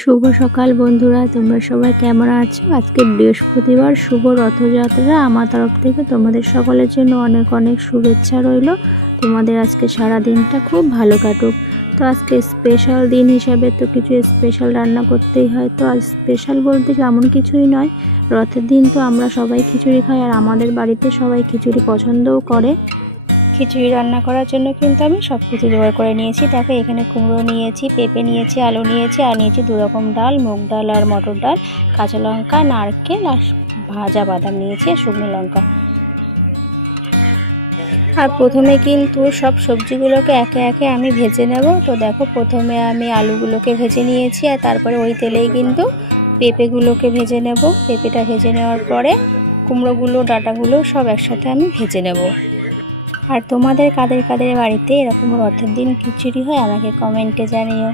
শুভ সকাল বন্ধুরা, তোমরা সবাই কেমন আছো? আজকে বৃহস্পতিবার, শুভ রথযাত্রা। আমার তরফ থেকে তোমাদের সকলের জন্য অনেক অনেক শুভেচ্ছা রইল। তোমাদের আজকে সারা দিনটা খুব ভালো কাটুক। তো আজকে স্পেশাল দিন হিসাবে তো কিছু স্পেশাল রান্না করতেই হয়। তো আজ স্পেশাল বলতে এমন কিছুই নয়, রথের দিন তো আমরা সবাই খিচুড়ি খাই, আর আমাদের বাড়িতে সবাই খিচুড়ি পছন্দও করে। খিচুড়ি রান্না করার জন্য কিন্তু আমি সব কিছু জোগাড় করে নিয়েছি। দেখো, এখানে কুমড়ো নিয়েছি, পেঁপে নিয়েছি, আলু নিয়েছি, আর নিয়েছি 2 রকম ডাল, মুগ ডাল আর মটর ডাল, কাঁচা লঙ্কা, নারকেল আর ভাজা বাদাম নিয়েছি, শুকনো লঙ্কা। আর প্রথমে কিন্তু সব সবজিগুলোকে একে একে আমি ভেজে নেব। তো দেখো, প্রথমে আমি আলুগুলোকে ভেজে নিয়েছি, আর তারপরে ওই তেলেই কিন্তু পেঁপেগুলোকে ভেজে নেব। পেঁপেটা ভেজে নেওয়ার পরে কুমড়োগুলো, ডাঁটাগুলো সব একসাথে আমি ভেজে নেব। আর তোমাদের কাদের কাদের বাড়িতে এরকম রথের দিন খিচুড়ি হয় আমাকে কমেন্টে জানিও।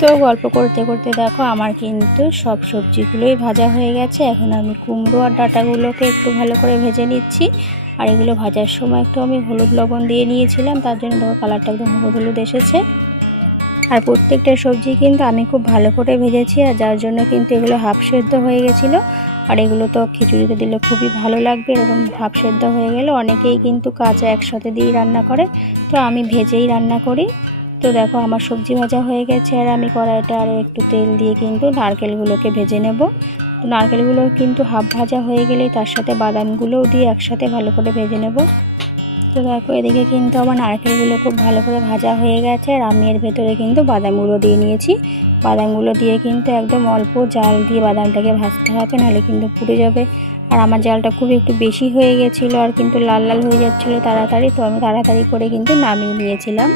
তো গল্প করতে করতে দেখো, আমার কিন্তু সব সবজিগুলোই ভাজা হয়ে গেছে। এখন আমি কুমড়ো আর ডাঁটাগুলোকে একটু ভালো করে ভেজে নিচ্ছি। আর এগুলো ভাজার সময় একটু আমি হলুদ লবণ দিয়ে নিয়েছিলাম, তার জন্য দেখো কালারটা একদম হলুদ হলুদ এসেছে। আর প্রত্যেকটা সবজি কিন্তু আমি খুব ভালো করে ভেজেছি, আর যার জন্য কিন্তু এগুলো হাফ সেদ্ধ হয়ে গেছিলো। আর এগুলো তো খিচুড়িতে দিলে খুবই ভালো লাগবে। এরকম হাফ সেদ্ধ হয়ে গেলে অনেকেই কিন্তু কাঁচা একসাথে দিয়েই রান্না করে, তো আমি ভেজেই রান্না করি। তো দেখো, আমার সবজি ভাজা হয়ে গেছে, আর আমি কড়াইটা আরও একটু তেল দিয়ে কিন্তু নারকেলগুলোকে ভেজে নেব। তো নারকেলগুলো কিন্তু হাফ ভাজা হয়ে গেলেই তার সাথে বাদামগুলোও দিয়ে একসাথে ভালো করে ভেজে নেব। তো দেখো, এদিকে কিন্তু আমার নারকেলগুলো খুব ভালো করে ভাজা হয়ে গেছে, আর আমি এর ভেতরে কিন্তু বাদামগুলো দিয়ে নিয়েছি। বাদামগুলো দিয়ে কিন্তু একদম অল্প জাল দিয়ে বাদামটাকে ভাজতে হবে, নাহলে কিন্তু পুড়ে যাবে। আর আমার জালটা খুব একটু বেশি হয়ে গেছিলো, আর কিন্তু লাল লাল হয়ে যাচ্ছিলো তাড়াতাড়ি, তো আমি তাড়াতাড়ি করে কিন্তু নামিয়ে নিয়েছিলাম।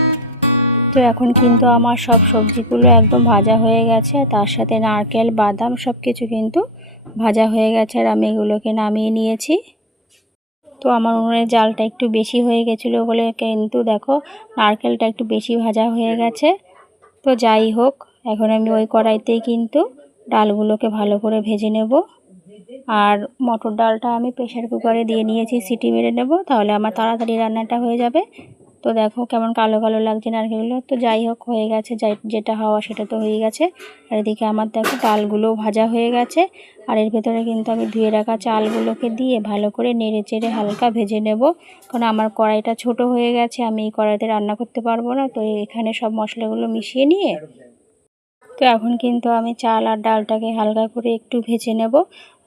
তো এখন কিন্তু আমার সব সবজিগুলো একদম ভাজা হয়ে গেছে, আর তার সাথে নারকেল, বাদাম সব কিছু কিন্তু ভাজা হয়ে গেছে, আর আমি এগুলোকে নামিয়ে নিয়েছি। তো আমার উনুনের জালটা একটু বেশি হয়ে গেছিলো বলে কিন্তু দেখো, নারকেলটা একটু বেশি ভাজা হয়ে গেছে। তো যাই হোক, এখন আমি ওই কড়াইতেই কিন্তু ডালগুলোকে ভালো করে ভেজে নেব। আর মটর ডালটা আমি প্রেসার কুকারে দিয়ে নিয়েছি, সিটি মেরে নেব, তাহলে আমার তাড়াতাড়ি রান্নাটা হয়ে যাবে। তো দেখো কেমন কালো কালো লাগছে নারকেলগুলো। তো যাই হোক, হয়ে গেছে, যেটা হওয়া সেটা তো হয়ে গেছে। আর এদিকে আমার দেখো ডালগুলোও ভাজা হয়ে গেছে, আর এর ভেতরে কিন্তু আমি ধুয়ে রাখা চালগুলোকে দিয়ে ভালো করে নেড়ে চেড়ে হালকা ভেজে নেব। কারণ আমার কড়াইটা ছোট হয়ে গেছে, আমি এই কড়াইতে রান্না করতে পারবো না। তো এখানে সব মশলাগুলো মিশিয়ে নিয়ে তো এখন কিন্তু আমি চাল আর ডালটাকে হালকা করে একটু ভেজে নেব।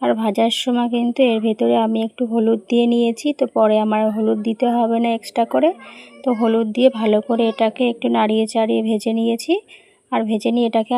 আর ভাজার সময় কিন্তু এর ভেতরে আমি একটু হলুদ দিয়ে নিয়েছি, তো পরে আমার হলুদ দিতে হবে না এক্সট্রা করে। তো হলুদ দিয়ে ভালো করে এটাকে একটু নাড়িয়ে চাড়িয়ে ভেজে নিয়েছি। আর ভেজে নিয়ে এটাকে